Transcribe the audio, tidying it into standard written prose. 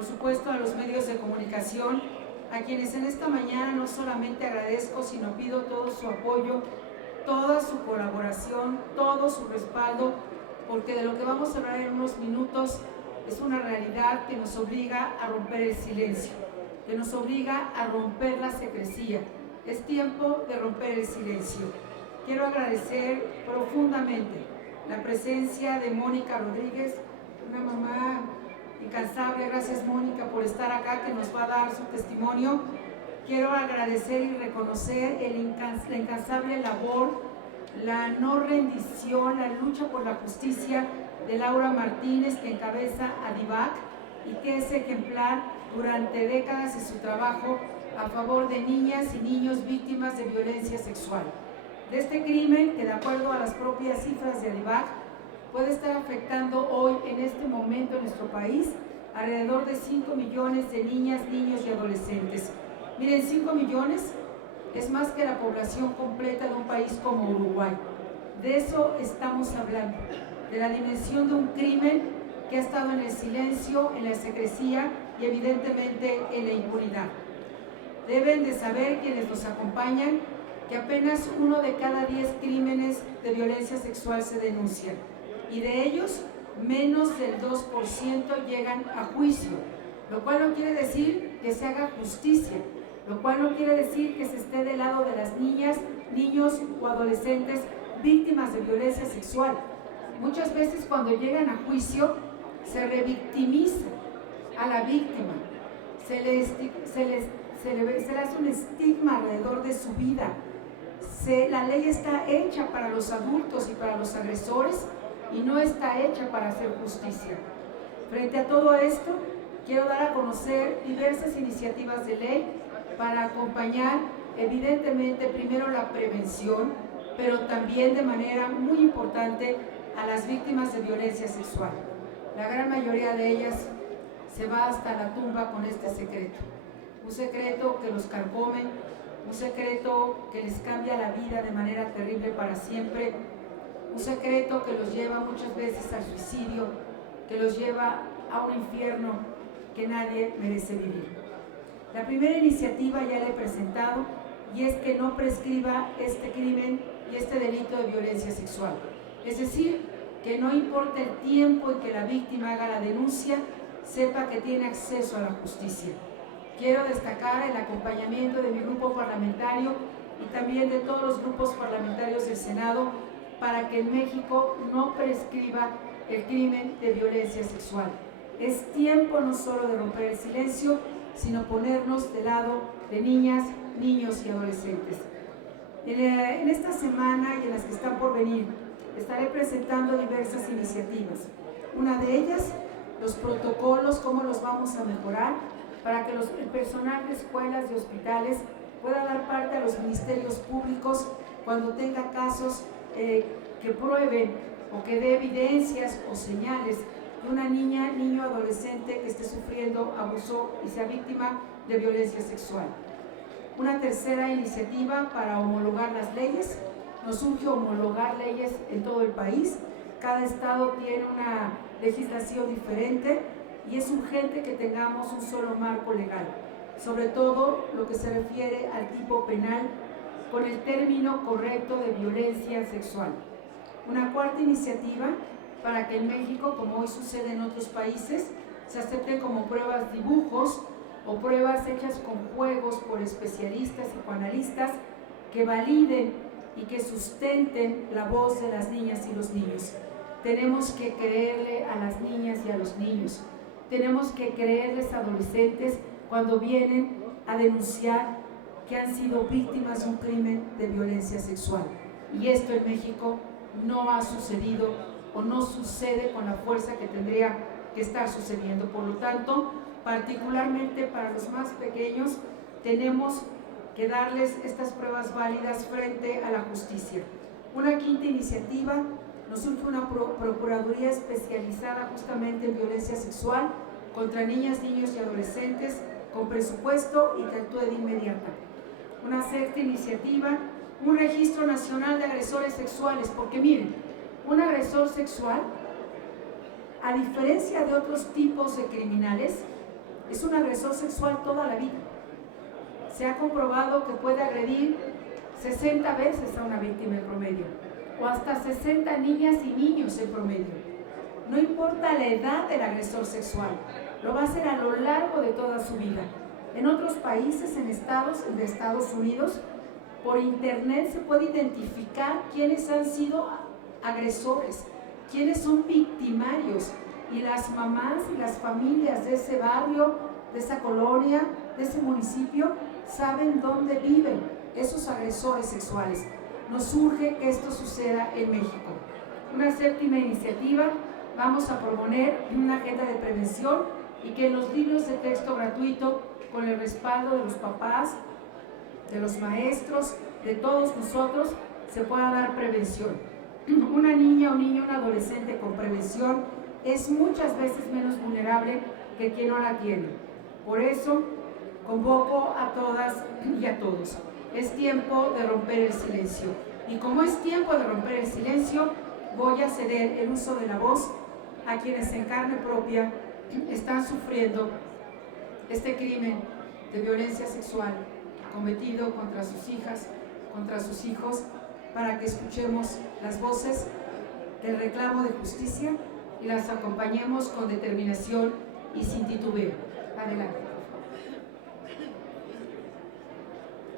por supuesto a los medios de comunicación, a quienes en esta mañana no solamente agradezco, sino pido todo su apoyo, toda su colaboración, todo su respaldo, porque de lo que vamos a hablar en unos minutos es una realidad que nos obliga a romper el silencio, que nos obliga a romper la secrecía. Es tiempo de romper el silencio. Quiero agradecer profundamente la presencia de Mónica Rodríguez, una mamá incansable. Gracias, Mónica, por estar acá, que nos va a dar su testimonio. Quiero agradecer y reconocer la incansable labor, la no rendición, la lucha por la justicia de Laura Martínez, que encabeza a DIVAC y que es ejemplar durante décadas en su trabajo a favor de niñas y niños víctimas de violencia sexual. De este crimen, que de acuerdo a las propias cifras de DIVAC, puede estar afectando hoy, en este momento, en nuestro país, alrededor de 5 millones de niñas, niños y adolescentes. Miren, 5 millones es más que la población completa de un país como Uruguay. De eso estamos hablando, de la dimensión de un crimen que ha estado en el silencio, en la secrecía y evidentemente en la impunidad. Deben de saber quienes nos acompañan que apenas 1 de cada 10 crímenes de violencia sexual se denuncian, y de ellos menos del 2% llegan a juicio, lo cual no quiere decir que se haga justicia, lo cual no quiere decir que se esté del lado de las niñas, niños o adolescentes víctimas de violencia sexual. Muchas veces cuando llegan a juicio se revictimiza a la víctima, se le hace un estigma alrededor de su vida. La ley está hecha para los adultos y para los agresores y no está hecha para hacer justicia. Frente a todo esto, quiero dar a conocer diversas iniciativas de ley para acompañar, evidentemente, primero la prevención, pero también de manera muy importante a las víctimas de violencia sexual. La gran mayoría de ellas se va hasta la tumba con este secreto, un secreto que los carcome, un secreto que les cambia la vida de manera terrible para siempre, un secreto que los lleva muchas veces al suicidio, que los lleva a un infierno que nadie merece vivir. La primera iniciativa ya la he presentado y es que no prescriba este crimen y este delito de violencia sexual. Es decir, que no importa el tiempo en que la víctima haga la denuncia, sepa que tiene acceso a la justicia. Quiero destacar el acompañamiento de mi grupo parlamentario y también de todos los grupos parlamentarios del Senado para que en México no prescriba el crimen de violencia sexual. Es tiempo no solo de romper el silencio, sino ponernos del lado de niñas, niños y adolescentes. En esta semana y en las que están por venir, estaré presentando diversas iniciativas. Una de ellas, los protocolos, cómo los vamos a mejorar para que el personal de escuelas y hospitales pueda dar parte a los ministerios públicos cuando tenga casos que prueben o que dé evidencias o señales de una niña, niño, adolescente que esté sufriendo abuso y sea víctima de violencia sexual. Una tercera iniciativa para homologar las leyes. Nos urge homologar leyes en todo el país. Cada estado tiene una legislación diferente y es urgente que tengamos un solo marco legal, sobre todo lo que se refiere al tipo penal con el término correcto de violencia sexual. Una cuarta iniciativa para que en México, como hoy sucede en otros países, se acepten como pruebas dibujos o pruebas hechas con juegos por especialistas y psicoanalistas que validen y que sustenten la voz de las niñas y los niños. Tenemos que creerle a las niñas y a los niños. Tenemos que creerles a adolescentes cuando vienen a denunciar que han sido víctimas de un crimen de violencia sexual. Y esto en México no ha sucedido o no sucede con la fuerza que tendría que estar sucediendo. Por lo tanto, particularmente para los más pequeños, tenemos que darles estas pruebas válidas frente a la justicia. Una quinta iniciativa, nos surge una procuraduría especializada justamente en violencia sexual contra niñas, niños y adolescentes con presupuesto y que actúe de inmediata. Una sexta iniciativa, un registro nacional de agresores sexuales, porque miren, un agresor sexual, a diferencia de otros tipos de criminales, es un agresor sexual toda la vida. Se ha comprobado que puede agredir 60 veces a una víctima en promedio, o hasta 60 niñas y niños en promedio. No importa la edad del agresor sexual, lo va a hacer a lo largo de toda su vida. En otros países, en Estados Unidos, por internet se puede identificar quiénes han sido agresores, quiénes son victimarios, y las mamás y las familias de ese barrio, de esa colonia, de ese municipio, saben dónde viven esos agresores sexuales. Nos urge que esto suceda en México. Una séptima iniciativa: vamos a proponer una agenda de prevención y que en los libros de texto gratuito, con el respaldo de los papás, de los maestros, de todos nosotros, se pueda dar prevención. Una niña, un niño, un adolescente con prevención es muchas veces menos vulnerable que quien no la tiene. Por eso, convoco a todas y a todos. Es tiempo de romper el silencio. Y como es tiempo de romper el silencio, voy a ceder el uso de la voz a quienes en carne propia están sufriendo este crimen de violencia sexual cometido contra sus hijas, contra sus hijos, para que escuchemos las voces del reclamo de justicia y las acompañemos con determinación y sin titubeo. Adelante.